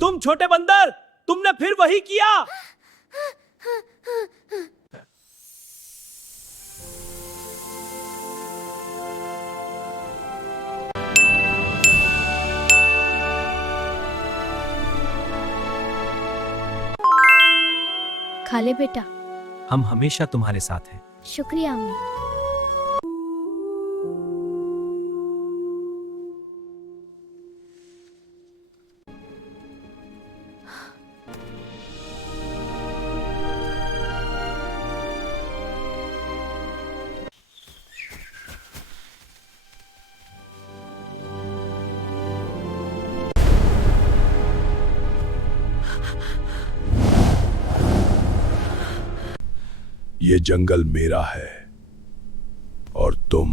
तुम छोटे बंदर, तुमने फिर वही किया। खा ले बेटा। हम हमेशा तुम्हारे साथ हैं। शुक्रिया अम्मी। ये जंगल मेरा है और तुम